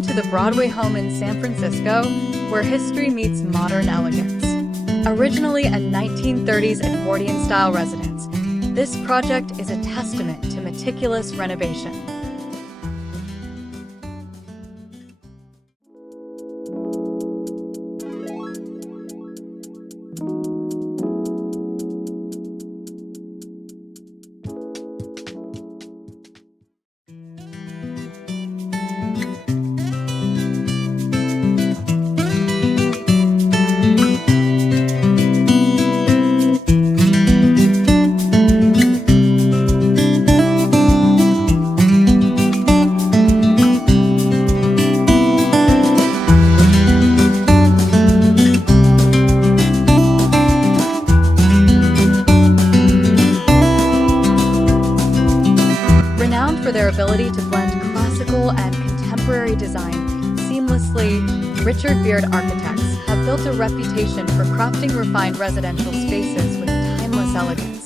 Welcome to the Broadway home in San Francisco, where history meets modern elegance. Originally a 1930s Edwardian-style residence, this project is a testament to meticulous renovation. For their ability to blend classical and contemporary design seamlessly, Richard Beard architects have built a reputation for crafting refined residential spaces with timeless elegance.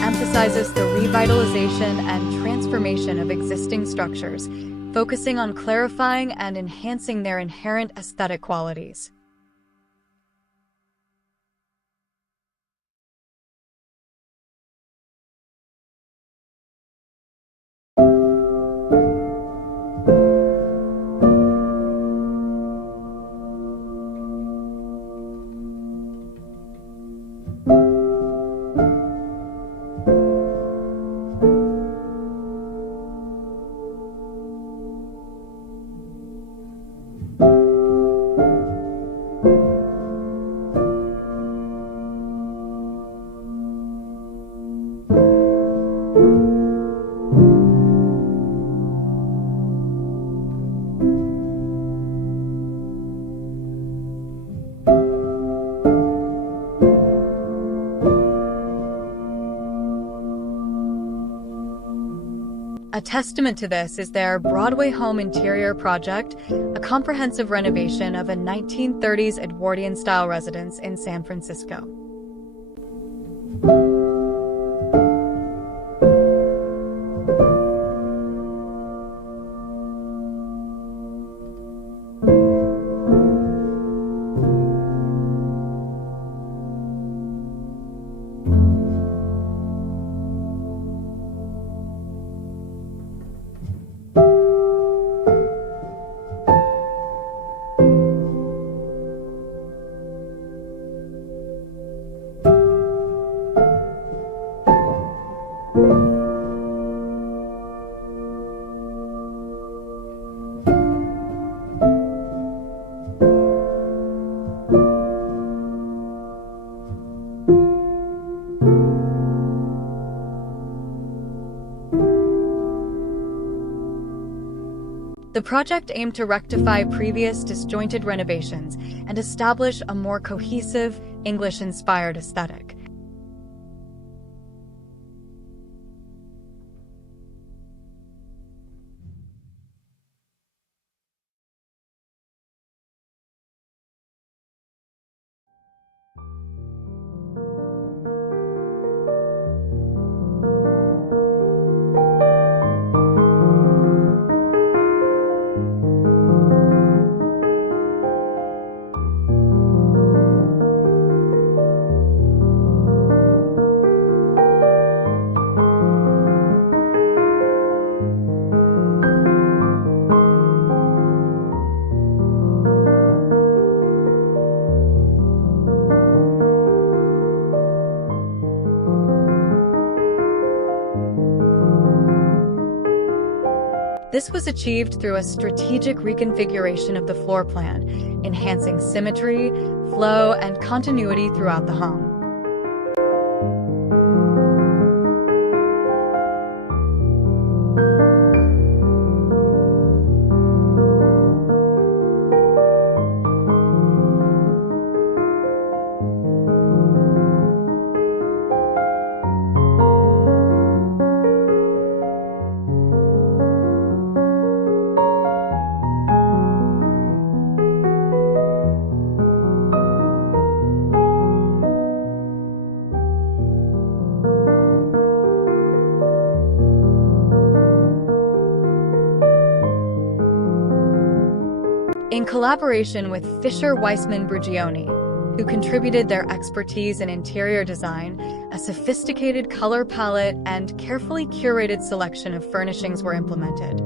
Emphasizes the revitalization and transformation of existing structures, focusing on clarifying and enhancing their inherent aesthetic qualities. A testament to this is their Broadway home interior project, a comprehensive renovation of a 1930s Edwardian-style residence in San Francisco. The project aimed to rectify previous disjointed renovations and establish a more cohesive, English-inspired aesthetic. This was achieved through a strategic reconfiguration of the floor plan, enhancing symmetry, flow, and continuity throughout the home. In collaboration with Weisman Brugioni, who contributed their expertise in interior design, a sophisticated color palette and carefully curated selection of furnishings were implemented.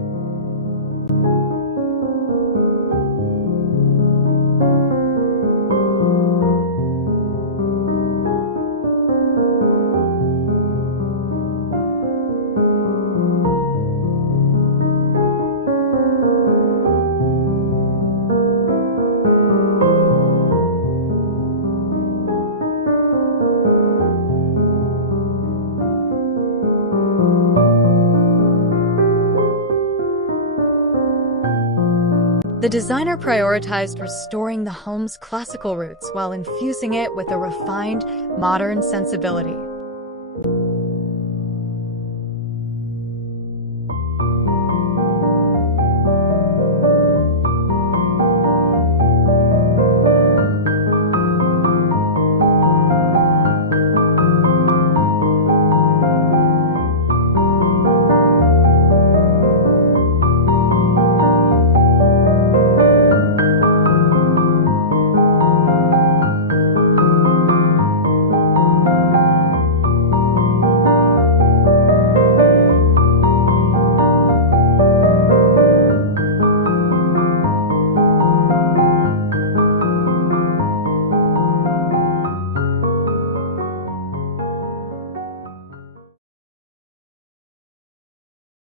The designer prioritized restoring the home's classical roots while infusing it with a refined, modern sensibility.